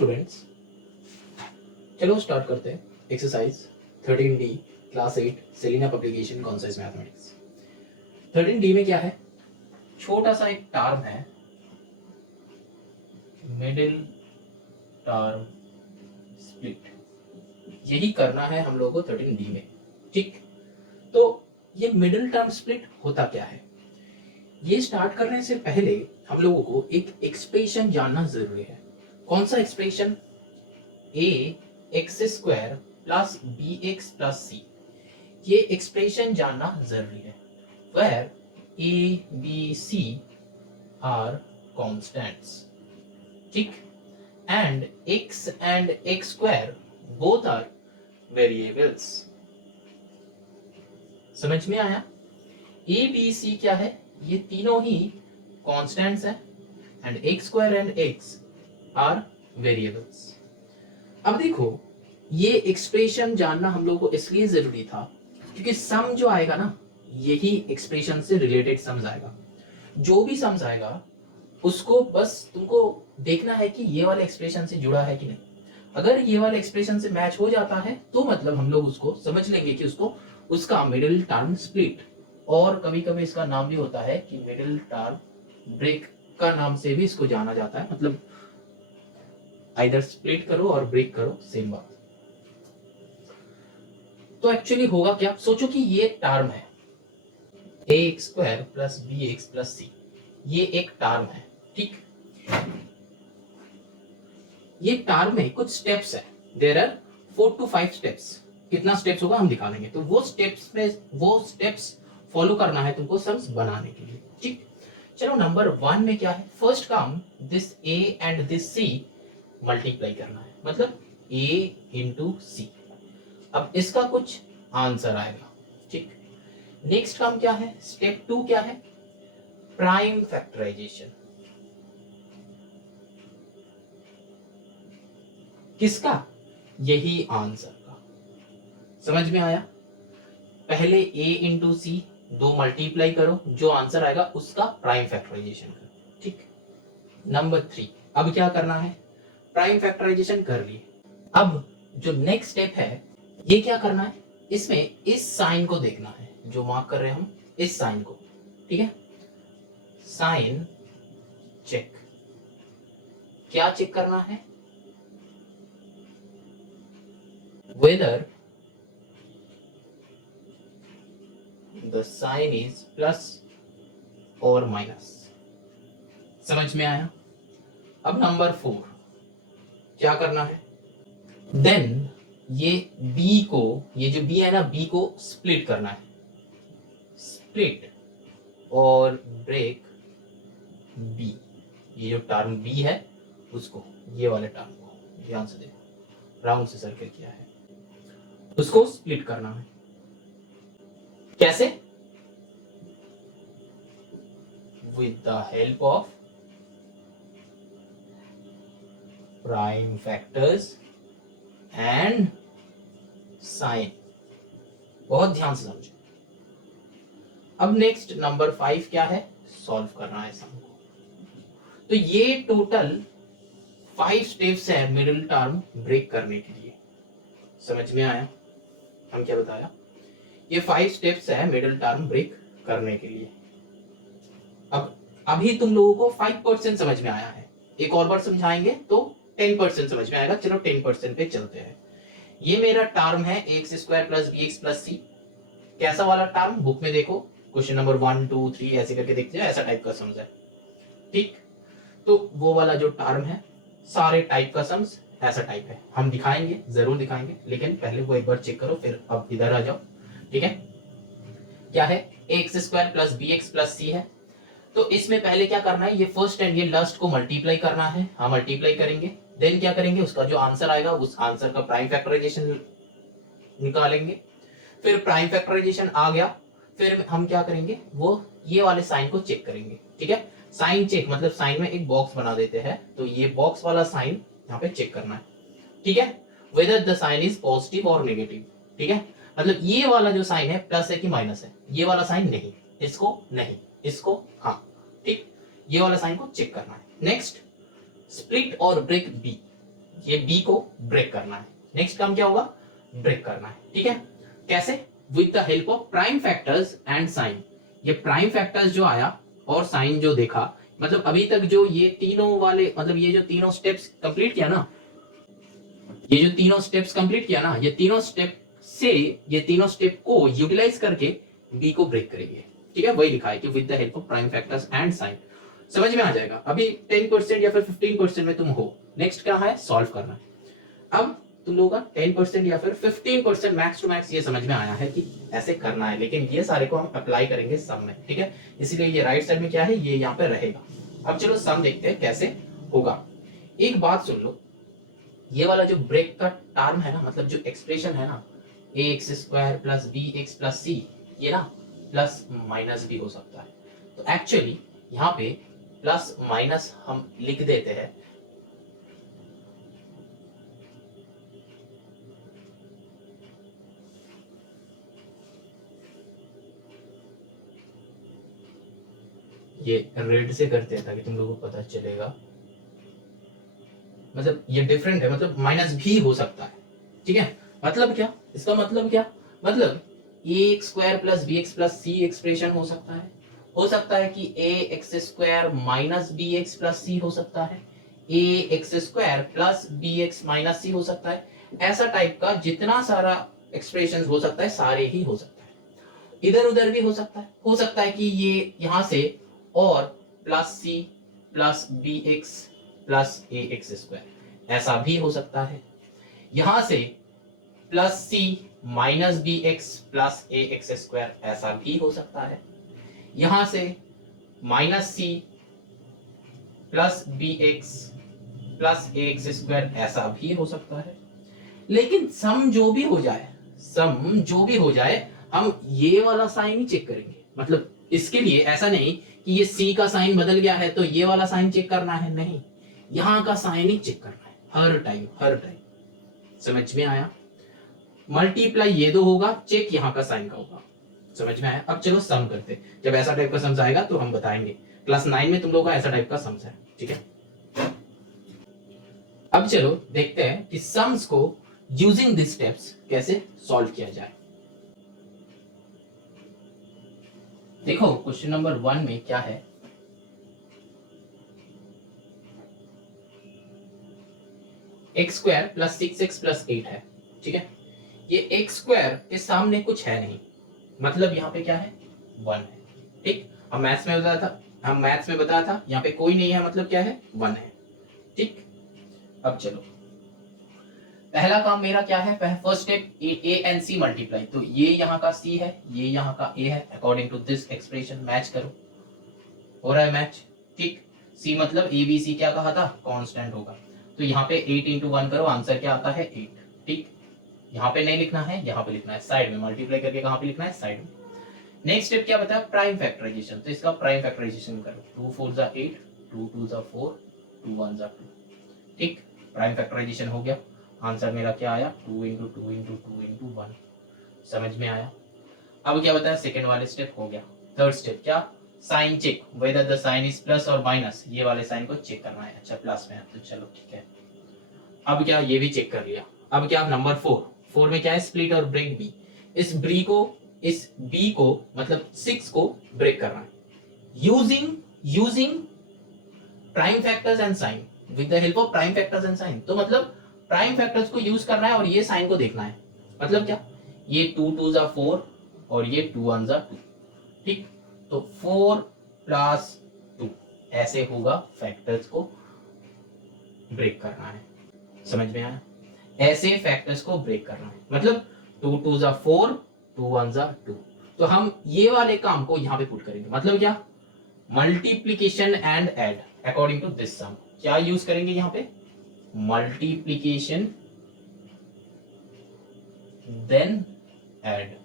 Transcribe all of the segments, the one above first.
Students, चलो start करते हैं exercise 13D class 8 Selina publication concise mathematics. 13D में क्या है, छोटा सा एक टर्म है मिडिल टर्म स्प्लिट, यही करना है हम लोगों को 13D में। ठीक, तो ये मिडिल टर्म स्प्लिट होता क्या है, ये स्टार्ट करने से पहले हम लोगों को एक एक्सप्रेशन जानना जरूरी है। कौन सा expression? ax square plus bx plus c, ये एक्सप्रेशन जानना जरूरी है। where a b c are constants, ठीक, and x square both are variables। समझ में आया? a b c क्या है, ये तीनों ही कांस्टेंट्स हैं and x square and x are variables. अब देखो, ये एक्सप्रेशन जानना हम लोगों को इसलिए जरूरी था क्योंकि सम जो आएगा ना, यही एक्सप्रेशन से रिलेटेड सम्स आएगा। जो भी सम्स आएगा उसको बस तुमको देखना है कि ये वाले एक्सप्रेशन से जुड़ा है कि नहीं। अगर ये वाले एक्सप्रेशन से मैच हो जाता है तो मतलब हम लोग उसको समझ लेंगे कि उसको उसका मिडिल टर्म स्प्लिट, और कभी कभी इसका नाम भी होता है कि मिडिल टर्म ब्रेक का नाम से भी इसको जाना जाता है। मतलब आइदर स्प्लिट करो और ब्रेक करो, सेम बात। तो एक्चुअली होगा क्या, सोचो कि ये टर्म है ax square plus bx plus c, ये एक टर्म है। ठीक, ये टर्म में कुछ स्टेप्स है, देयर आर 4 to 5 स्टेप्स। कितना स्टेप्स होगा हम दिखा लेंगे, तो वो स्टेप्स फॉलो करना है तुमको सम्स बनाने के लिए। ठीक, चलो नंबर 1 में क्या है, फर्स्ट काम this a and this c multiply करना है, मतलब a इंटू सी। अब इसका कुछ आंसर आएगा। ठीक, नेक्स्ट काम क्या है, स्टेप 2 क्या है, प्राइम फैक्टराइजेशन। किसका? यही आंसर का। समझ में आया? पहले a इंटू सी दो मल्टीप्लाई करो, जो आंसर आएगा उसका प्राइम फैक्टराइजेशन करो। ठीक, नंबर 3, अब क्या करना है, प्राइम फैक्टराइजेशन कर लिए। अब जो नेक्स्ट स्टेप है, ये क्या करना है, इसमें इस साइन को देखना है, जो मार्क कर रहे हैं हम, इस साइन को। ठीक है, साइन चेक। क्या चेक करना है, whether the sign is plus और माइनस। समझ में आया? अब नंबर 4 क्या करना है, देन ये b को, ये जो b है ना, b को स्प्लिट करना है, स्प्लिट और ब्रेक b। ये जो टर्म b है उसको, ये वाले टर्म को ध्यान से देखो, राउंड से सर्कल किया है, उसको स्प्लिट करना है। कैसे? With the help of prime factors and sign. बहुत ध्यान से समझो। अब नेक्स्ट नंबर 5 क्या है, सॉल्व करना है सम को। तो ये टोटल 5 स्टेप्स है मिडिल टर्म ब्रेक करने के लिए। समझ में आया हम क्या बताया? ये 5 स्टेप्स है मिडिल टर्म ब्रेक करने के लिए। अब अभी तुम लोगों को 5% समझ में आया है, एक और बार समझाएंगे तो 10% समझ में आएगा। चलो 10% पे चलते हैं। ये मेरा टर्म है ax square plus bx plus c। कैसा वाला टर्म, बुक में देखो, क्वेश्चन नंबर 1 2 3 ऐसे करके देखते हैं, ऐसा टाइप का सम्स है। ठीक, तो वो वाला जो टर्म है, सारे टाइप का सम्स ऐसा टाइप है। हम दिखाएंगे, जरूर दिखाएंगे, लेकिन पहले वो एक बार चेक करो, फिर अब इधर आ जाओ। ठीक है, क्या है, ax square plus bx plus c है। तो इसमें पहले क्या करना है, ये फर्स्ट एंड ये लास्ट को मल्टीप्लाई करना है। हम मल्टीप्लाई करेंगे, देन क्या करेंगे, उसका जो आंसर आएगा उस आंसर का प्राइम फैक्टराइजेशन निकालेंगे। फिर प्राइम फैक्टराइजेशन आ गया, फिर हम क्या करेंगे, वो ये वाले साइन को चेक करेंगे। ठीक है, साइन चेक मतलब साइन में एक बॉक्स बना देते हैं, तो ये बॉक्स वाला साइन यहाँ पे चेक करना है। ठीक है, whether the sign is positive और नेगेटिव। ठीक है, मतलब ये वाला जो साइन है प्लस है कि माइनस है, ये वाला साइन नहीं, इसको नहीं, इसको हाँ। ठीक, ये वाला साइन को चेक करना है। नेक्स्ट स्प्लिट और ब्रेक बी, ये बी को ब्रेक करना है। नेक्स्ट काम क्या होगा, ब्रेक करना है। ठीक है, कैसे, with the help of prime factors and sign. ये प्राइम फैक्टर्स जो आया और साइन जो देखा, मतलब अभी तक जो ये तीनों वाले, मतलब ये जो तीनों स्टेप्स कंप्लीट किया ना, ये जो तीनों स्टेप्स कंप्लीट किया ना, ये तीनों स्टेप से, ये तीनों स्टेप को यूटिलाइज करके बी को ब्रेक करेंगे। ठीक है, वही लिखा है कि with the help of prime factors and sign. समझ में आ जाएगा। अभी 10% या फिर 15% में तुम हो। नेक्स्ट क्या है, सॉल्व करना है। अब तुम लोगों का 10% या फिर 15% मैक्स टू मैक्स ये समझ में आया है कि ऐसे करना है, लेकिन ये सारे को हम अप्लाई करेंगे सम में। ठीक है, इसलिए ये राइट साइड में क्या है, ये यहाँ पे रहेगा। अब चलो सम देखते हैं कैसे होगा। एक बात सुन लो, ये वाला जो ब्रेक का टर्म है ना, मतलब जो एक्सप्रेशन है ना, ax² plus bx plus c, ये ना प्लस माइनस भी हो सकता है। तो एक्चुअली यहाँ पे प्लस माइनस हम लिख देते हैं। ये रेड से करते हैं ताकि तुम लोगों को पता चलेगा, मतलब ये डिफरेंट है, मतलब माइनस भी हो सकता है। ठीक है, मतलब क्या, इसका मतलब क्या, मतलब ax² plus bx plus c expression हो सकता है। हो सकता है कि ax² minus bx plus c हो सकता है, ax² plus bx minus c हो सकता है। ऐसा टाइप का जितना सारा एक्सप्रेशन हो सकता है, सारे ही हो सकता है। इधर उधर भी हो सकता है। हो सकता है कि ये यहां से और plus c plus bx plus ax², ऐसा भी हो सकता है। यहां से plus C minus B X plus ax², ऐसा भी हो सकता है। यहां से minus C plus B X plus ax², ऐसा भी हो सकता है। लेकिन सम जो भी हो जाए, सम जो भी हो जाए, हम ये वाला साइन ही चेक करेंगे। मतलब इसके लिए ऐसा नहीं कि ये सी का साइन बदल गया है तो ये वाला साइन चेक करना है, नहीं, यहां का साइन ही चेक करना है हर टाइम, हर टाइम। समझ में आया। मल्टीप्लाई ये दो होगा, चेक यहाँ का साइन का होगा। समझ में आया। अब चलो सम करते, जब ऐसा टाइप का सम्स आएगा तो हम बताएंगे। क्लास 9 में तुम लोगों का ऐसा टाइप का सम्स है। ठीक है, अब चलो देखते हैं कि सम्स को यूजिंग दिस स्टेप्स कैसे सॉल्व किया जाए। देखो क्वेश्चन नंबर 1 में क्या है, x² प्लस 6x प्लस 8 है। ठीक है, ये x² के सामने कुछ है नहीं, मतलब यहाँ पे क्या है, 1 है। ठीक, हम मैथ्स में बताया था, यहाँ पे कोई नहीं है, मतलब क्या है, 1 है। ठीक, अब चलो पहला काम मेरा क्या है, first step a and c multiply. तो ये यहाँ का c है, ये यहाँ का a है। According to this expression match करो, हो रहा है मैच। ठीक, c मतलब a b c क्या कहा था, कांस्टेंट होगा। तो यहाँ पे 8 इंटू 1 करो, आंसर क्या आता है, 8। ठीक, यहाँ पे नहीं लिखना है, यहाँ पे लिखना है साइड में, मल्टीप्लाई करके कहाँ पे लिखना है, साइड में। नेक्स्ट स्टेप क्या बताया, प्राइम फैक्टराइजेशन। तो इसका प्राइम फैक्टराइजेशन करो, 2 4 जा 8, 2 2 जा 4, 2 1 जा 2। ठीक, प्राइम फैक्टराइजेशन हो गया। आंसर मेरा क्या आया, 2 इंटू 2 इंटू 2 इंटू 1। समझ में आया। अब क्या बताया, सेकेंड वाले स्टेप हो गया। थर्ड स्टेप क्या, sign check, whether the sign is plus और माइनस, ये वाले साइन को चेक करना है। अच्छा प्लस में है तो चलो ठीक है। अब क्या, ये भी चेक कर लिया। अब क्या, नंबर 4 में क्या है, स्प्लिट और ब्रेक बी। इस बी को मतलब 6 को ब्रेक करना है using prime factors and sign, with the help of prime factors and sign. तो मतलब प्राइम फैक्टर्स को यूज करना है और ये साइन को देखना है। मतलब क्या, ये 2 2 जा 4 और ये 2 1 जा 2। ठीक, तो 4 प्लस 2 ऐसे होगा, फैक्टर्स को ब्रेक करना है। समझ में आया, ऐसे फैक्टर्स को ब्रेक करना है। मतलब 2 2 जा 4, 2 1 जा 2। तो हम ये वाले काम को यहाँ पे पुट करेंगे। मतलब क्या, multiplication and add according to this sum. क्या यूज करेंगे यहाँ पे, multiplication then add.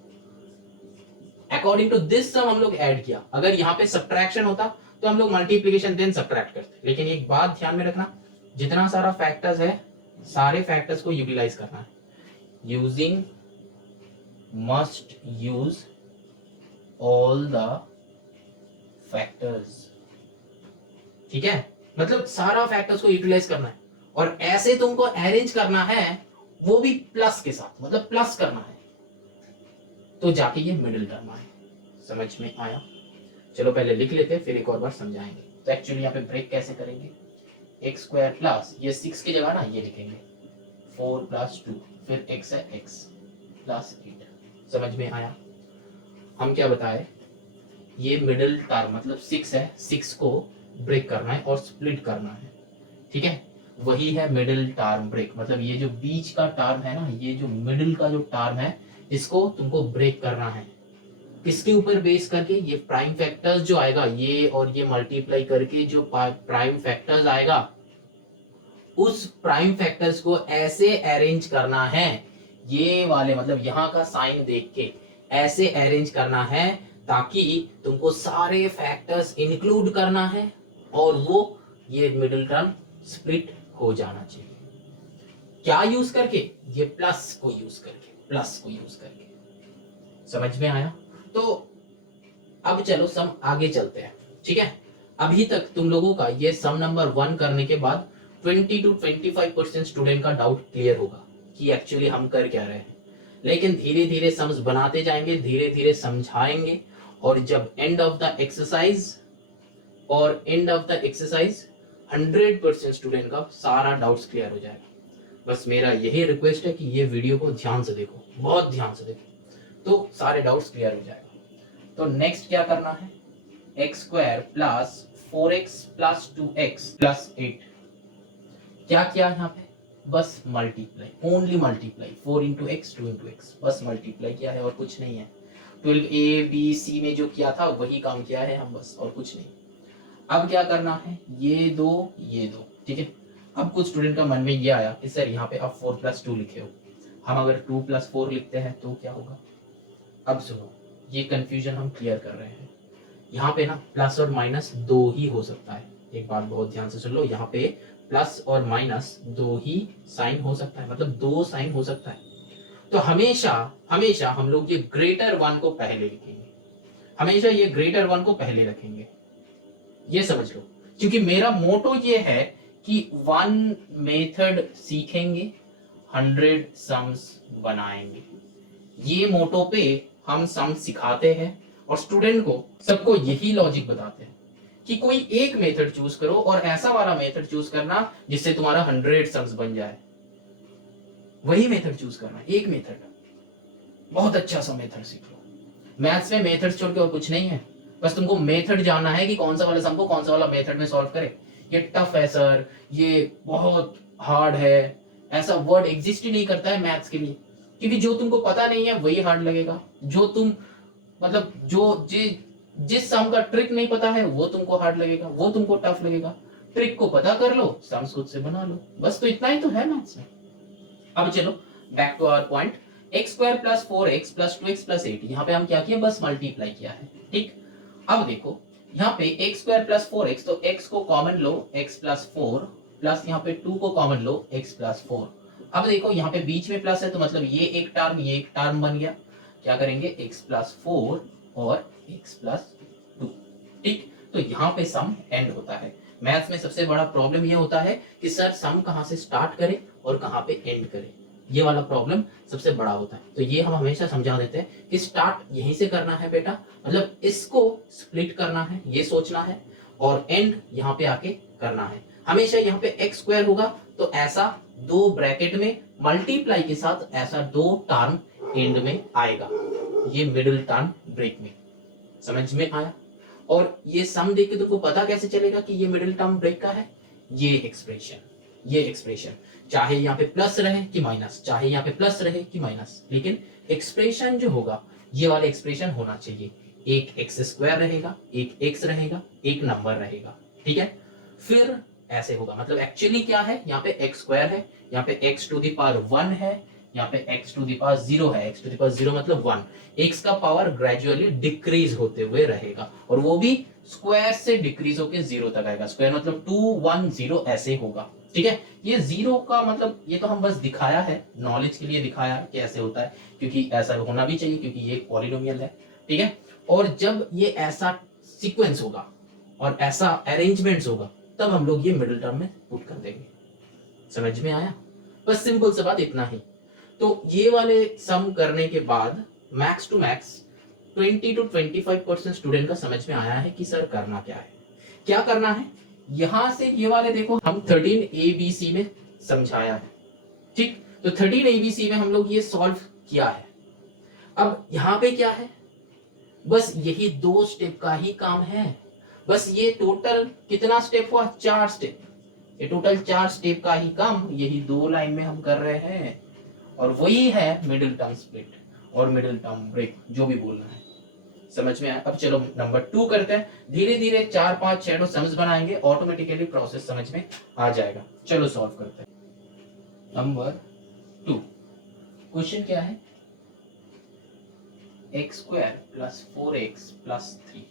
According to this sum हम लोग ऐड किया। अगर यहाँ पे सब्ट्रैक्शन होता तो हम लोग मल्टीप्लीकेशन देन सब्ट्रैक्ट करते। लेकिन एक बात ध्यान में रखना, जितना सारा फैक्टर्स है, सारे फैक्टर्स को यूटिलाइज करना है। Using must use all the factors. ठीक है, मतलब सारा फैक्टर्स को यूटिलाइज करना है। और ऐसे तुमको अरेंज करना है, वो भी प्लस के साथ, मतलब प्लस करना है, तो जाके ये मिडिल टर्म आए। समझ में आया? चलो पहले लिख लेते, फिर एक और बार समझाएंगे। तो एक्चुअली यहाँ पे ब्रेक कैसे करेंगे, एक्स स्क्वायर प्लस ये 6 की जगह ना ये लिखेंगे 4 प्लस 2, फिर x है x प्लस 8। समझ में आया? हम क्या बताए, ये मिडिल टर्म मतलब 6 है, 6 को ब्रेक करना है और स्प्लिट करना है, ठीक है? वही है मिडिल टर्म ब्रेक, मतलब ये जो बीच का टर्म है ना, ये जो मिडिल का जो टर्म है, इसको तुमको ब्रेक करना है। किसके ऊपर बेस करके, ये प्राइम फैक्टर्स जो आएगा, ये और ये मल्टीप्लाई करके जो प्राइम फैक्टर्स आएगा, उस प्राइम फैक्टर्स को ऐसे अरेंज करना है, ये वाले मतलब यहाँ का साइन देख के ऐसे अरेंज करना है ताकि तुमको सारे फैक्टर्स इंक्लूड करना है और वो ये मिडिल टर्म स्प्लिट हो जाना चाहिए। क्या यूज करके, ये प्लस को यूज करके, प्लस को यूज करके। समझ में आया? तो अब चलो सम आगे चलते हैं, ठीक है? अभी तक तुम लोगों का ये सम नंबर 1 करने के बाद 20 to 25% स्टूडेंट का डाउट क्लियर होगा कि एक्चुअली हम कर क्या रहे हैं। लेकिन धीरे धीरे सम्स बनाते जाएंगे, धीरे धीरे समझाएंगे, और जब end of the exercise 100% student का सारा डाउट्स क्लियर हो जाएगा। बस मेरा यही रिक्वेस्ट है कि ये वीडियो को ध्यान से देखो, बहुत ध्यान से देखो, तो सारे डाउट्स क्लियर हो जाएगा। तो नेक्स्ट क्या करना है, x square plus 4x plus 2x plus 8। क्या किया यहाँ पे, बस multiply, only multiply, 4 into x 2 into x, बस मल्टीप्लाई किया है और कुछ नहीं है। 12a b c में जो किया था वही काम किया है हम, बस और कुछ नहीं। अब क्या करना है, ये दो, ठीक है? अब कुछ स्टूडेंट का मन में ये आया कि सर यहाँ पे आप 4 प्लस 2 लिखे हो, हम अगर 2 प्लस 4 लिखते हैं तो क्या होगा? अब सुनो, ये कंफ्यूजन हम क्लियर कर रहे हैं। यहाँ पे ना प्लस और माइनस दो ही हो सकता है। एक बात बहुत ध्यान से सुन लो, यहाँ पे प्लस और माइनस दो ही साइन हो सकता है, मतलब दो साइन हो सकता है। तो हमेशा हमेशा हम लोग ये ग्रेटर 1 को पहले लिखेंगे, हमेशा ये ग्रेटर 1 को पहले रखेंगे, ये समझ लो। क्योंकि मेरा मोटो ये है कि 1 मेथड सीखेंगे, 100 सम्स बनाएंगे। ये मोटो पे हम सम सिखाते हैं और स्टूडेंट को सबको यही लॉजिक बताते हैं कि कोई एक मेथड चूज करो और ऐसा वाला मेथड चूज करना जिससे तुम्हारा 100 सम्स बन जाए। वही मेथड चूज करना, एक मेथड, बहुत अच्छा सा मेथड सीख लो। मैथ्स में मेथड छोड़ के और कुछ नहीं है, बस तुमको मेथड जानना है कि कौन सा वाला सम को कौन सा वाला मेथड में सॉल्व करे। ये टफ है सर, ये बहुत हार्ड है, ऐसा वर्ड एग्जिस्ट ही नहीं करता है मैथ्स के लिए, क्योंकि जो तुमको पता नहीं है वही हार्ड लगेगा। जो तुम मतलब जिस सम का ट्रिक नहीं पता है वो तुमको हार्ड लगेगा, वो तुमको टफ लगेगा। ट्रिक को पता कर लो, सम्स खुद से बना लो, बस। तो इतना ही तो है मैथ्स में। अब चलो back to our point, x square plus 4x plus 2x plus 8। यहाँ पे हम क्या किया, बस मल्टीप्लाई किया है, ठीक? अब देखो यहाँ पे एक्स स्क्वायर प्लस 4x, तो x को कॉमन लो, x प्लस 4 प्लस यहाँ पे 2 को कॉमन लो, x प्लस 4। अब देखो यहाँ पे बीच में प्लस है तो मतलब ये एक टर्म, ये एक टर्म बन गया। क्या करेंगे, x प्लस 4 और x प्लस 2, ठीक? तो यहाँ पे सम एंड होता है। मैथ्स में सबसे बड़ा प्रॉब्लम ये होता है कि सर सम कहाँ से स्टार्ट करे और कहाँ पे एंड करे, ये वाला प्रॉब्लम सबसे बड़ा होता है। तो ये हम हमेशा समझा देते हैं कि स्टार्ट यहीं से करना है बेटा, मतलब इसको स्प्लिट करना है, ये सोचना है, और एंड यहाँ पे आके करना है। हमेशा यहाँ पे एक्स स्क्वायर होगा तो ऐसा दो ब्रैकेट में मल्टीप्लाई के साथ ऐसा दो टर्म एंड में आएगा, ये मिडिल टर्म ब्रेक में। समझ में आया? और ये सम देख के तुमको पता कैसे चलेगा कि ये मिडिल टर्म ब्रेक का है? ये एक्सप्रेशन चाहे यहाँ पे प्लस रहे कि माइनस, चाहे यहाँ पे प्लस रहे कि माइनस, लेकिन एक्सप्रेशन जो होगा ये वाला एक्सप्रेशन होना चाहिए। एक एक्स स्क्वायर रहेगा, एक एक्स रहेगा, एक नंबर रहेगा, ठीक है? फिर ऐसे होगा, मतलब एक्चुअली क्या है, यहाँ पे एक्स स्क्वायर है, यहाँ पे एक्स टू द पावर 1 है, यहाँ पे x टू द पावर 0 है, x टू द पावर 0 मतलब 1। x का पावर ग्रेजुअली डिक्रीज होते हुए रहेगा और वो भी स्क्वायर से डिक्रीज होके 0 तक आएगा। स्क्वायर मतलब 2 1 0 ऐसे होगा, ठीक है? ये 0 का मतलब ये तो हम बस दिखाया है, नॉलेज के लिए दिखाया है कि ऐसे होता है, क्योंकि ऐसा होना भी चाहिए क्योंकि ये एक पॉलिनोमियल है, ठीक है? और जब ये ऐसा सीक्वेंस होगा और ऐसा अरेंजमेंट्स होगा तब हम लोग ये मिडिल टर्म में पुट कर देंगे। समझ में आया? बस सिंपल सा बात इतना ही। तो ये वाले सम करने के बाद max to max 20 to 25% student का समझ में आया है कि सर करना क्या है। क्या करना है, यहां से ये वाले देखो हम 13 ABC में समझाया है, ठीक। तो 13 ABC में हम लोग ये सॉल्व किया है। अब यहाँ पे क्या है, बस यही 2 स्टेप का ही काम है। बस ये टोटल कितना स्टेप हुआ, 4 स्टेप। ये टोटल 4 स्टेप का ही काम यही 2 लाइन में हम कर रहे हैं, और वही है मिडिल टर्म स्प्लिट और मिडिल टर्म ब्रेक, जो भी बोलना है। समझ में आया? अब चलो नंबर 2 करते हैं। धीरे धीरे 4 5 6 सम्स बनाएंगे, ऑटोमेटिकली प्रोसेस समझ में आ जाएगा। चलो सॉल्व करते हैं। नंबर 2 क्वेश्चन क्या है, x² + 4x + 3।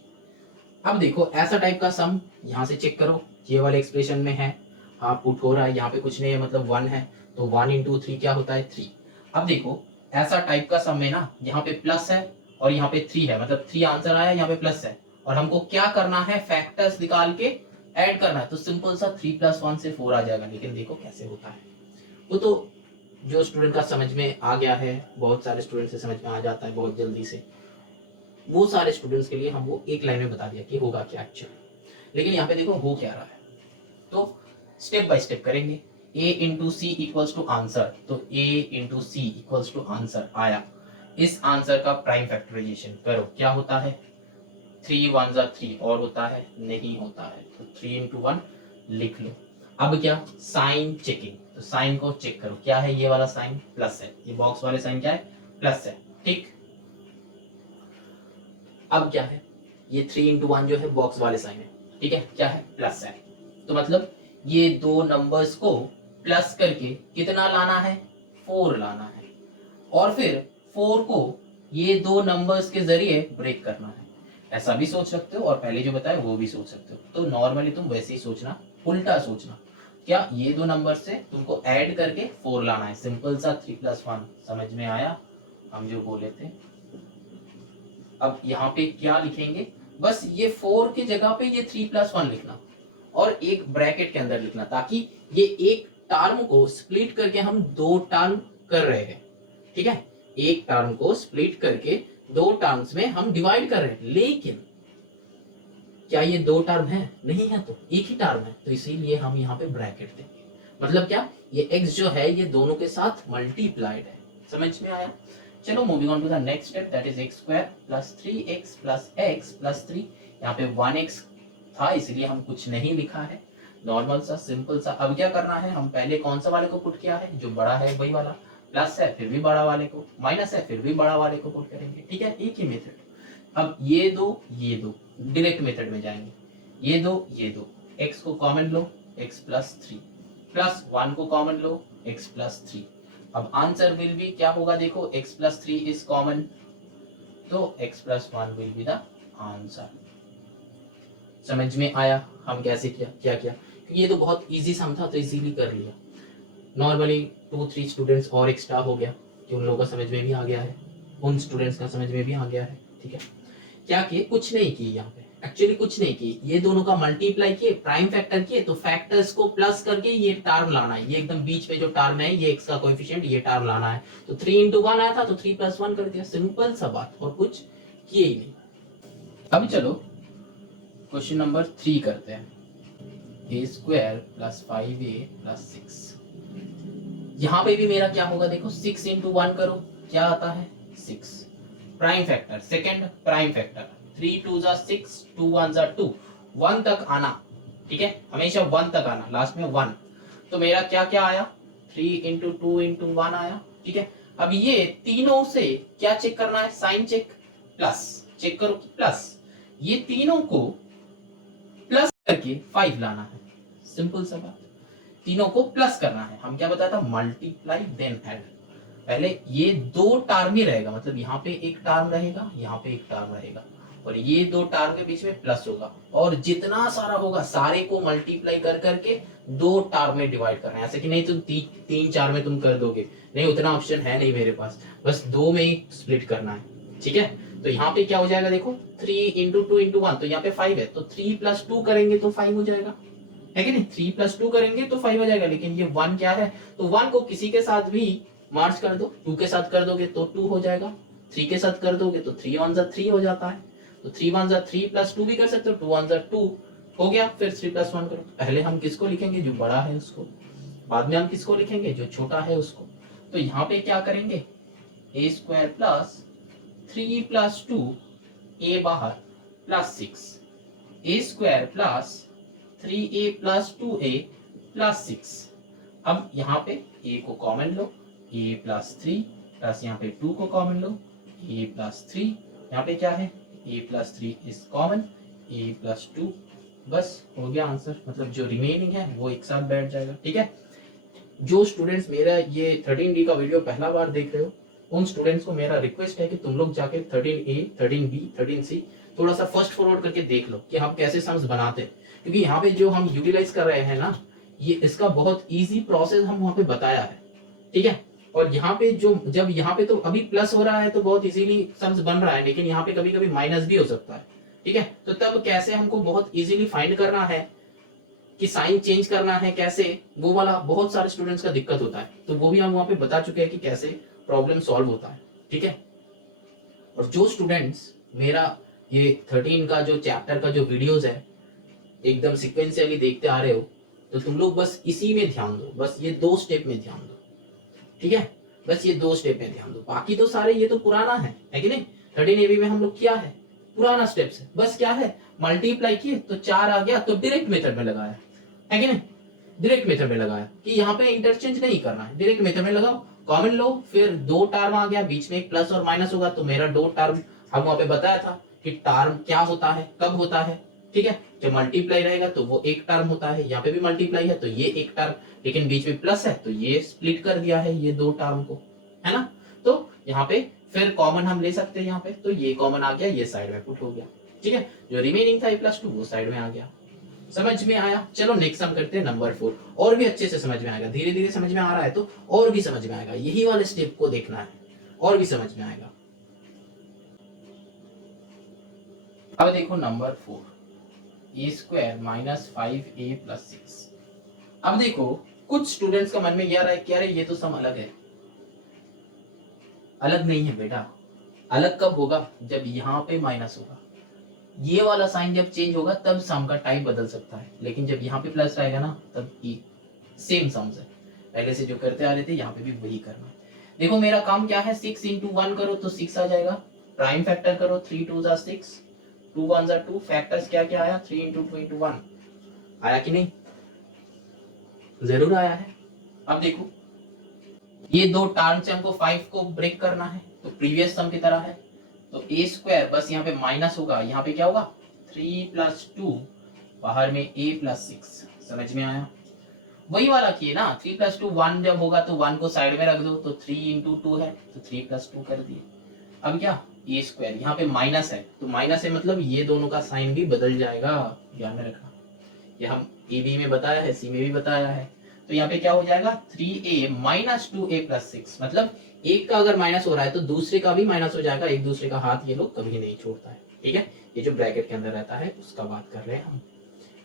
अब देखो ऐसा टाइप का सम यहां से चेक करो, ये वाले एक्सप्रेशन में है, हाँ पुट हो रहा है, यहाँ पे कुछ नहीं है, मतलब 1 है, तो 1 × 3 क्या होता है, 3। अब देखो ऐसा टाइप का सम में ना, यहाँ पे प्लस है और यहाँ पे 3 है, मतलब 3 आंसर आया, यहाँ पे प्लस है, और हमको क्या करना है, फैक्टर्स निकाल के ऐड करना है। तो सिंपल सा 3 + 1 से 4 आ जाएगा। लेकिन देखो कैसे होता है, वो तो जो स्टूडेंट का समझ में आ गया है, बहुत सारे स्टूडेंट से समझ में आ जाता है बहुत जल्दी से, वो सारे स्टूडेंट्स के लिए हम वो एक लाइन में बता दिया कि होगा क्या एक्चुअली। लेकिन यहाँ पे देखो हो क्या रहा है, तो स्टेप बाय स्टेप करेंगे। a × c = आंसर, तो a × c = आंसर आया। इस आंसर का प्राइम फैक्टराइजेशन करो, क्या होता है, 3 × 1 = 3, और होता है, नहीं होता है, तो 3 × 1 लिख लो। अब क्या, साइन चेकिंग, तो साइन को चेक करो, क्या है ये वाला साइन, प्लस है, ये बॉक्स वाले साइन क्या है, प्लस है, ठीक। अब क्या है, ये 3 × 1 जो है बॉक्स वाले साइन है, ठीक है, क्या है, प्लस है। तो मतलब ये 2 नंबर्स को प्लस करके कितना लाना है, 4 लाना है, और फिर 4 को ये 2 नंबर्स के जरिए ब्रेक करना है। ऐसा भी सोच सकते हो, और पहले जो बताया वो भी सोच सकते हो। तो नॉर्मली तुम वैसे ही सोचना, उल्टा सोचना, क्या ये 2 नंबर से तुमको ऐड करके 4 लाना है। सिंपल सा 3 + 1, समझ में आया हम जो बोले थे। अब यहाँ पे क्या लिखेंगे, बस ये 4 की जगह पे ये 3 + 1 लिखना, और एक ब्रैकेट के अंदर लिखना, ताकि ये एक टर्म को स्प्लिट करके हम 2 टर्म कर रहे हैं, ठीक है। एक टर्म को स्प्लिट करके 2 टर्म्स में हम डिवाइड कर रहे हैं, लेकिन क्या ये 2 टर्म है, नहीं है, तो एक ही टर्म है, तो इसीलिए हम यहाँ पे ब्रैकेट देंगे। मतलब क्या, ये x जो है ये दोनों के साथ मल्टीप्लाइड है। समझ में आया? चलो moving on to the next step, that is x² + 3x + x + 3। यहाँ पे 1x था, इसलिए हम कुछ नहीं लिखा है, नॉर्मल सा सिंपल सा। अब क्या करना है, हम पहले कौन सा वाले को पुट किया है, जो बड़ा है वही वाला, प्लस है फिर भी बड़ा वाले को, माइनस है फिर भी बड़ा वाले को पुट करेंगे, ठीक है, एक ही मेथड। अब ये दो डायरेक्ट मेथड में जाएंगे, ये दो x को कॉमन लो, x + 3 + 1 को कॉमन लो, x + 3। अब आंसर विल बी क्या होगा, देखो x + 3 इज कॉमन, तो x + 1 will be the answer. समझ में आया हम कैसे क्या किया, क्योंकि ये तो बहुत इजी सम था, तो इजीली कर लिया। नॉर्मली 2-3 स्टूडेंट्स और एक्स्ट्रा हो गया, कि उन लोगों का समझ में भी आ गया है, उन स्टूडेंट्स का समझ में भी आ गया है, ठीक है। क्या किए, कुछ नहीं किए, यहाँ पे एक्चुअली कुछ नहीं किए, ये दोनों का मल्टीप्लाई किए, प्राइम फैक्टर किए, तो फैक्टर्स को प्लस करके ये टर्म लाना है, ये एकदम बीच में जो टर्म है, ये x का कोएफिशिएंट, ये टर्म लाना है। तो 3 × 1 आया था, तो 3 + 1 कर दिया, सिंपल सा बात, और कुछ किए ही नहीं। अब चलो क्वेश्चन नंबर 3 करते हैं, a² + 5a + 6। यहाँ पे भी मेरा क्या होगा, देखो 6 × 1 करो, क्या आता है, 6। Prime factor, second prime factor, 3 × 2 = 6, 2 × 1 = 2, 1 तक आना, ठीक है, हमेशा 1 तक आना, लास्ट में 1। तो मेरा क्या क्या आया, 3 × 2 × 1 आया, ठीक है। अब ये तीनों से क्या चेक करना है, साइन चेक, प्लस चेक करो कि प्लस, ये तीनों को प्लस करके 5 लाना है, सिंपल सा बात, तीनों को प्लस करना है। हम क्या बताया था, मल्टीप्लाई देन ऐड। पहले ये 2 टर्म ही रहेगा, मतलब यहाँ पे एक टर्म रहेगा, यहाँ पे एक टर्म रहेगा, और ये 2 टर्म के बीच में प्लस होगा, और जितना सारा होगा सारे को मल्टीप्लाई कर करके 2 टर्म में डिवाइड करना है। ऐसे कि नहीं तुम 3-4 में तुम कर दोगे, नहीं उतना ऑप्शन है नहीं मेरे पास, बस 2 में ही स्प्लिट करना है, ठीक है। तो यहाँ पे क्या हो जाएगा, देखो 3 × 2 × 1, तो यहाँ पे 5 है, तो 3 + 2 करेंगे तो 5 हो जाएगा, है कि नहीं। 3 प्लस 2 करेंगे तो 5 आ जाएगा, लेकिन ये 1 क्या है, तो 1 को किसी के साथ भी मार्च कर दो, 2 के साथ कर दोगे तो 2 हो जाएगा, 3 के साथ कर दोगे तो 3 1 3 हो जाता है, तो 3 1 3 प्लस 2 भी कर सकते हो, 2 1 2 हो गया। फिर 3 प्लस 1 करो, पहले हम किसको लिखेंगे, जो बड़ा है उसको, बाद में हम किसको लिखेंगे, जो छोटा है उसको। तो यहाँ पे क्या करेंगे, A square plus 3 plus 2 A बाहर plus 6, A square plus 3a plus 2a plus 6। अब यहाँ पे a को कॉमन लो, a प्लस 3 प्लस यहाँ पे 2 को कॉमन लो, a प्लस 3, यहाँ पे क्या है, a plus 3 is common, a plus 2, बस हो गया आंसर। मतलब जो रिमेनिंग है वो एक साथ बैठ जाएगा। ठीक है, जो स्टूडेंट्स मेरा ये 13D का वीडियो पहला बार देख रहे हो, उन स्टूडेंट्स को मेरा रिक्वेस्ट है कि तुम लोग जाके 13A 13B 13C थोड़ा सा फर्स्ट फॉरवर्ड करके देख लो कि हम कैसे सम्स बनाते हैं, क्योंकि यहाँ पे जो हम यूटिलाइज कर रहे हैं ना, ये इसका बहुत इजी प्रोसेस हम वहाँ पे बताया है। ठीक है, और यहाँ पे जो जब यहाँ पे तो अभी प्लस हो रहा है तो बहुत इजीली सम्स बन रहा है, लेकिन यहाँ पे कभी कभी माइनस भी हो सकता है। ठीक है, तो तब कैसे हमको बहुत इजीली फाइंड करना है कि साइन चेंज करना है कैसे, वो वाला बहुत सारे स्टूडेंट्स का दिक्कत होता है, तो वो भी हम वहाँ पे बता चुके हैं कि कैसे प्रॉब्लम सॉल्व होता है। ठीक है, और जो स्टूडेंट्स मेरा ये 13 का जो चैप्टर का जो वीडियोस है एकदम सिक्वेंशियली देखते आ रहे हो, तो तुम लोग बस इसी में ध्यान दो, बस ये 2 स्टेप में ध्यान दो। ठीक है, बस ये 2 स्टेप में ध्यान दो, बाकी तो सारे ये तो पुराना है कि नहीं। 13AB में हम लोग क्या है, पुराना स्टेप्स है, बस क्या है, मल्टीप्लाई किए तो 4 आ गया तो डायरेक्ट मेथड में लगाया, है कि नहीं, डायरेक्ट मेथड में लगाया कि यहाँ पे इंटरचेंज नहीं करना है, डायरेक्ट मेथड में लगाओ, कॉमन लो, फिर 2 टर्म आ गया, बीच में एक प्लस और माइनस होगा, तो मेरा 2 टर्म हम वहां पे बताया था कि टर्म क्या होता है, कब होता है। ठीक है, जब मल्टीप्लाई रहेगा तो वो एक टर्म होता है, यहाँ पे भी मल्टीप्लाई है तो ये एक टर्म, लेकिन बीच में प्लस है तो ये स्प्लिट कर दिया है ये 2 टर्म को, है ना। तो यहाँ पे फिर कॉमन हम ले सकते हैं यहाँ पे, तो ये कॉमन आ गया, ये साइड में पुट हो गया। ठीक है, जो रिमेनिंग था a+2 वो साइड में आ गया। समझ में आया। चलो नेक्स्ट हम करते हैं नंबर 4, और भी अच्छे से समझ में आएगा, धीरे धीरे समझ में आ रहा है तो और भी समझ में आएगा, यही वाले स्टेप को देखना है और भी समझ में आएगा। अब देखो number 4, a² minus 5a plus 6। अब देखो कुछ स्टूडेंट्स का मन में यह आ रहा है कि अरे ये तो सम अलग है, अलग नहीं है बेटा। अलग कब होगा, जब यहाँ पे माइनस होगा, ये वाला साइन जब चेंज होगा तब सम का टाइप बदल सकता है, लेकिन जब यहाँ पे प्लस आएगा ना तब ये सेम सम्स है, पहले से जो करते आ रहे थे यहाँ पे भी वही करना है। देखो मेरा काम क्या है, 6 into 1 करो तो 6 आ जाएगा, प्राइम फैक्टर करो 3 2 6, 2 1 2, फैक्टर्स क्या क्या आया, 3 into 2 into 1 आया कि नहीं, जरूर आया है। अब देखो ये 2 टर्म से हमको 5 को ब्रेक करना है, तो प्रीवियस सम की तरह है, तो a² बस यहाँ पे माइनस होगा, यहाँ पे क्या होगा 3 + 2, बाहर में a + 6। समझ में आया, वही वाला किए ना, 3 + 2 1 जब होगा तो 1 को साइड में रख दो, तो 3 into 2 है तो 3 + 2 कर दिए। अब क्या a², यहाँ पे माइनस है तो माइनस है मतलब ये दोनों का साइन भी बदल जाएगा, ध्यान में रखना, ये हम AB में बताया है, C में भी बताया है। तो यहाँ पे क्या हो जाएगा 3a - 2a + 6, मतलब एक का अगर माइनस हो रहा है तो दूसरे का भी माइनस हो जाएगा, एक दूसरे का हाथ ये लोग कभी नहीं छोड़ता है। ठीक है, ये जो ब्रैकेट के अंदर रहता है उसका बात कर रहे हैं हम।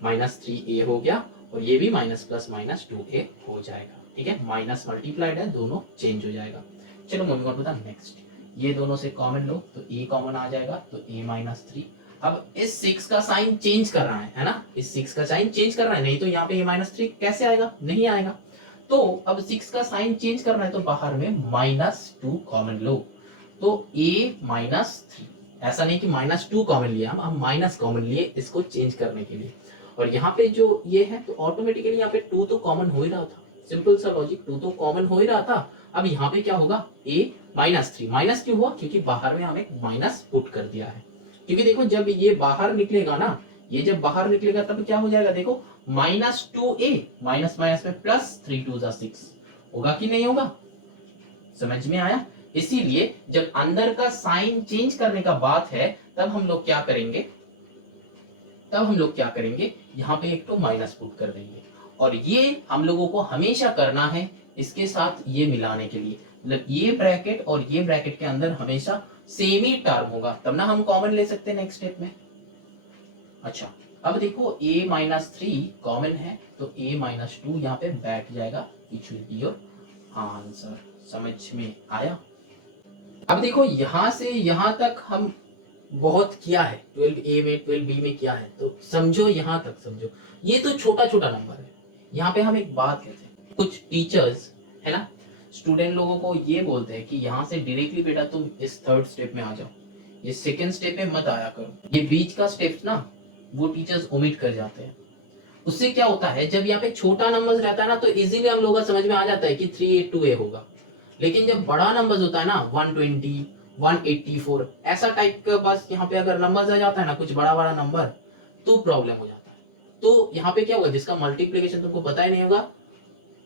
-3a हो गया और ये भी माइनस प्लस -2a हो जाएगा। ठीक है, माइनस मल्टीप्लाइड है, दोनों चेंज हो जाएगा। चलो moving on to the next, ये दोनों से कॉमन लो तो a कॉमन आ जाएगा, तो a - 3। अब इस 6 का साइन चेंज कर रहा है ना, इस 6 का साइन चेंज कर रहा है, नहीं तो यहाँ पे a - 3 कैसे आएगा, नहीं आएगा। तो अब 6 का साइन चेंज करना है तो बाहर में -2 कॉमन लो, तो a - 3, ऐसा नहीं कि -2 कॉमन लिया, हम माइनस कॉमन लिए इसको चेंज करने के लिए। और यहाँ पे जो ये है तो ऑटोमेटिकली यहाँ पे 2 तो कॉमन हो ही रहा था, सिंपल सा लॉजिक, 2 तो कॉमन हो ही रहा था। अब यहाँ पे क्या होगा a - 3, माइनस क्यों हुआ, क्योंकि बाहर में हमने माइनस पुट कर दिया है। क्योंकि देखो जब ये बाहर निकलेगा ना, ये जब बाहर निकलेगा तब क्या हो जाएगा, देखो -2a माइनस माइनस में प्लस 3 2 6 होगा कि नहीं होगा, समझ में आया। इसीलिए जब अंदर का साइन चेंज करने का बात है तब हम लोग क्या करेंगे, यहाँ पे एक तो माइनस पुट कर देंगे, और ये हम लोगों को हमेशा करना है इसके साथ ये मिलाने के लिए, मतलब ये ब्रैकेट और ये ब्रैकेट के अंदर हमेशा सेम ही टर्म होगा, तब ना हम कॉमन ले सकते हैं नेक्स्ट स्टेप में। अच्छा अब देखो a माइनस 3 कॉमन है, तो a माइनस 2 यहाँ पे बैठ जाएगा, which will be your answer. समझ में आया? अब देखो यहां से यहां तक हम बहुत किया है, 12a में 12b में किया है, तो समझो यहां तक समझो, ये तो छोटा छोटा नंबर है। यहाँ पे हम एक बात कहते हैं, कुछ टीचर्स है ना, स्टूडेंट लोगों को ये बोलते हैं कि यहाँ से डायरेक्टली बेटा तुम इस थर्ड स्टेप में आ जाओ, ये सेकेंड स्टेप में मत आया करो, ये बीच का स्टेप ना वो टीचर्स ओमिट कर जाते हैं। उससे क्या होता है, जब यहाँ पे छोटा नंबर रहता है ना, तो इजीली हम लोग का समझ में आ जाता है कि 382a होगा। लेकिन जब बड़ा नंबर होता है ना, 120 184 ऐसा टाइप का बस यहाँ पे अगर नंबर आ जाता है ना, कुछ बड़ा बड़ा नंबर, तो प्रॉब्लम हो जाता है। तो यहाँ पे क्या होगा, जिसका मल्टीप्लीकेशन तुमको पता ही नहीं होगा,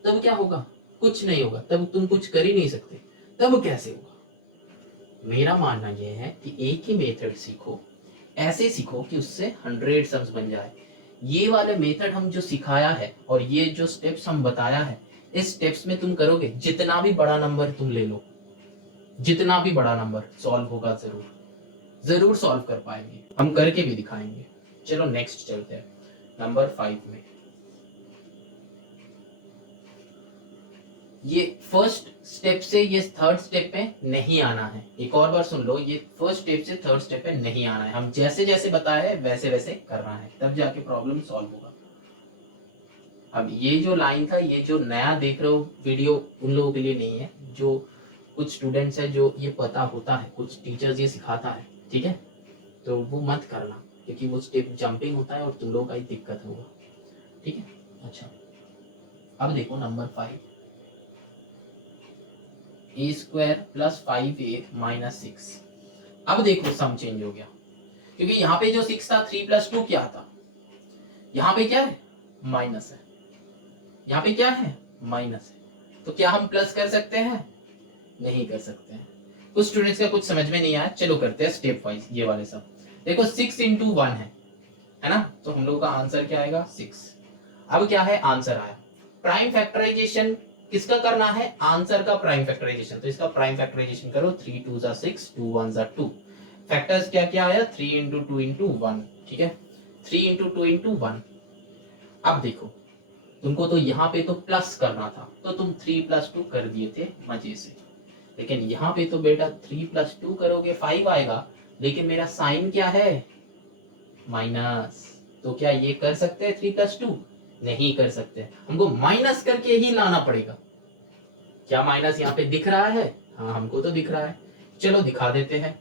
तब क्या होगा, कुछ नहीं होगा, तब तुम कुछ कर ही नहीं सकते, तब कैसे होगा। मेरा मानना यह है कि एक ही मेथड सीखो, ऐसे सीखो कि उससे 100 सम्स बन जाए। ये वाले मेथड हम जो सिखाया है और ये जो स्टेप्स हम बताया है, इस स्टेप्स में तुम करोगे, जितना भी बड़ा नंबर तुम ले लो, जितना भी बड़ा नंबर सॉल्व होगा, जरूर जरूर सॉल्व कर पाएंगे, हम करके भी दिखाएंगे। चलो नेक्स्ट चलते हैं नंबर 5 में। ये फर्स्ट स्टेप से ये थर्ड स्टेप पे नहीं आना है, एक और बार सुन लो, ये फर्स्ट स्टेप से थर्ड स्टेप पे नहीं आना है, हम जैसे जैसे बताया है वैसे वैसे करना है, तब जाके प्रॉब्लम सॉल्व होगा। अब ये जो लाइन था, ये जो नया देख रहे हो वीडियो, उन लोगों के लिए नहीं है, जो कुछ स्टूडेंट्स है जो ये पता होता है, कुछ टीचर्स ये सिखाता है, ठीक है, तो वो मत करना, क्योंकि वो स्टेप जंपिंग होता है और तुम लोगों का ही दिक्कत होगा, ठीक है। अच्छा अब देखो नंबर 5, ए स्क्वायर प्लस 5a माइनस 6। अब देखो सम चेंज हो गया, क्योंकि यहाँ पे जो 6 था 3 प्लस 2 क्या था, यहाँ पे क्या है, माइनस है, यहाँ पे क्या है, माइनस है, तो क्या हम प्लस कर सकते हैं, नहीं कर सकते हैं। कुछ स्टूडेंट्स का कुछ समझ में नहीं आया, चलो करते हैं स्टेप वाइज ये वाले सब। देखो 6 इंटू 1 है ना, तो हम लोग का आंसर क्या आएगा, 6। अब क्या है, आंसर आया, प्राइम फैक्टराइजेशन किसका करना है, आंसर का प्राइम फैक्टराइजेशन, तो इसका प्राइम फैक्टराइजेशन करो, 3 2 जा 6, 2 1 जा 2, फैक्टर्स क्या क्या आया, 3 इंटू 2 इंटू 1, ठीक है, 3 इंटू 2 इंटू 1। अब देखो तुमको तो यहाँ पे तो प्लस करना था, तो तुम 3 प्लस 2 कर दिए थे मजे से, लेकिन यहाँ पे तो बेटा 3 प्लस 2 करोगे 5 आएगा, लेकिन मेरा साइन क्या है, माइनस, तो क्या ये कर सकते हैं 3 प्लस 2, नहीं कर सकते, हमको माइनस करके ही लाना पड़ेगा। क्या माइनस यहाँ पे दिख रहा है, हाँ हमको तो दिख रहा है, चलो दिखा देते हैं।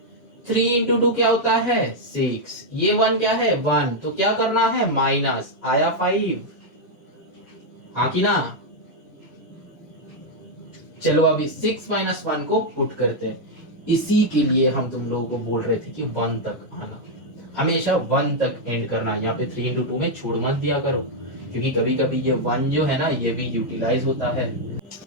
3 इंटू 2 क्या होता है, 6, ये 1 क्या है, 1, तो क्या करना है, माइनस, आया 5, हाँ की ना। चलो अभी 6 माइनस 1 को पुट करते हैं, इसी के लिए हम तुम लोगों को बोल रहे थे कि 1 तक आना, हमेशा 1 तक एंड करना, यहाँ पे 3 इंटू 2 में छोड़ मत दिया करो, क्योंकि कभी कभी ये 1 जो है ना, ये भी यूटिलाइज होता है,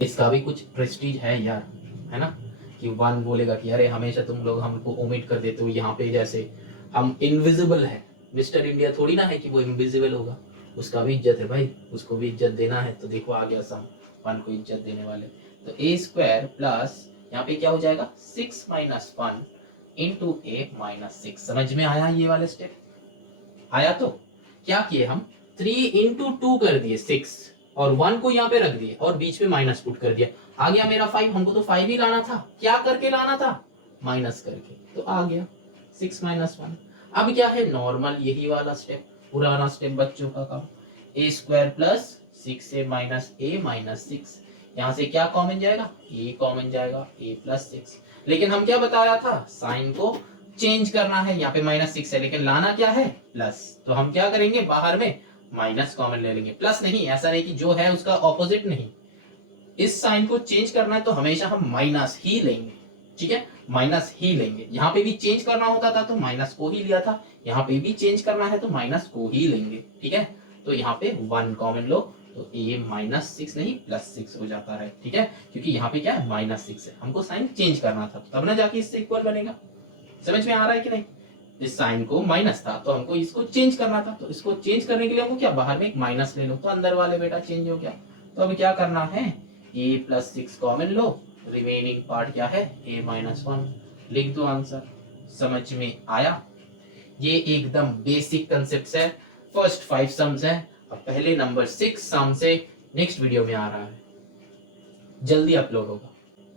इसका भी कुछ प्रेस्टीज है यार, है ना, कि 1 बोलेगा कि अरे हमेशा तुम लोग हमको ओमिट कर देते हो, यहाँ पे जैसे हम इनविजिबल है, मिस्टर इंडिया थोड़ी ना है कि वो इनविजिबल होगा, उसका भी इज्जत है भाई, उसको भी इज्जत देना है, तो देखो आ गया सम, 1 को इज्जत देने वाले, तो ए स्क्वायर प्लस यहाँ पे क्या हो जाएगा, 6 माइनस 1 इंटू ए माइनस 6। समझ में आया ये वाले स्टेप, आया, तो क्या किए हम, 3 इंटू 2 कर दिए 6, और 1 को यहाँ पे रख दिए और बीच में माइनस पुट कर दिया, आ गया मेरा 5, हमको तो 5 ही लाना था, क्या करके लाना था, माइनस करके, तो आ गया 6 माइनस 1। अब क्या है, नॉर्मल यही वाला स्टेप, पुराना स्टेप बच्चों का काम, ए स्क्वायर प्लस 6a माइनस ए माइनस 6, यहाँ से क्या कॉमन जाएगा, ए कॉमन जाएगा, ए प्लस 6, लेकिन हम क्या बताया था, साइन को चेंज करना है, यहाँ पे माइनस 6 है लेकिन लाना क्या है, प्लस, तो हम क्या करेंगे, बाहर में माइनस कॉमन ले लेंगे, प्लस नहीं, ऐसा नहीं कि जो है उसका ऑपोजिट नहीं, इस साइन को चेंज करना है तो हमेशा हम माइनस ही लेंगे, ठीक है, माइनस ही लेंगे, यहाँ पे भी चेंज करना होता था तो माइनस को ही लिया था, यहाँ पे भी चेंज करना है तो माइनस को ही लेंगे, ठीक है, तो यहाँ पे 1 कॉमन लो, तो ए माइनस 6 नहीं प्लस 6 हो जाता है, ठीक है, क्योंकि यहाँ पे क्या है, माइनस 6 है, हमको साइन चेंज करना था, तब ना जाके इससे इक्वल बनेगा। समझ में आ रहा है कि नहीं, इस साइन को माइनस था तो हमको इसको चेंज करना था, तो इसको चेंज करने के लिए हमको क्या, बाहर में एक माइनस ले लो, तो अंदर वाले बेटा चेंज हो गया, तो अब क्या करना है, ए प्लस 6 कॉमन लो, रिमेनिंग पार्ट क्या है, ए माइनस 1, लिख दो आंसर। समझ में आया, ये एकदम बेसिक कंसेप्ट है, फर्स्ट 5 सम्स है। अब पहले नंबर 6 सम से नेक्स्ट वीडियो में आ रहा है, जल्दी अपलोड होगा।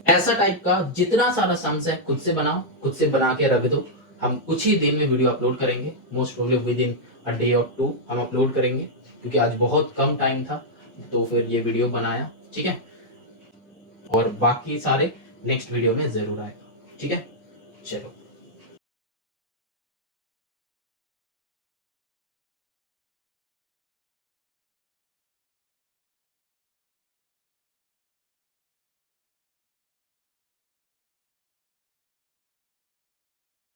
ऐसा टाइप का जितना सारा सम्स है खुद से बनाओ, खुद से बना के रख दो। हम कुछ ही दिन में वीडियो अपलोड करेंगे, most probably with in a day और 2 हम अपलोड करेंगे, क्योंकि आज बहुत कम टाइम था तो फिर ये वीडियो बनाया, ठीक है। और बाकी सारे नेक्स्ट वीडियो में जरूर आएगा, ठीक है। चलो।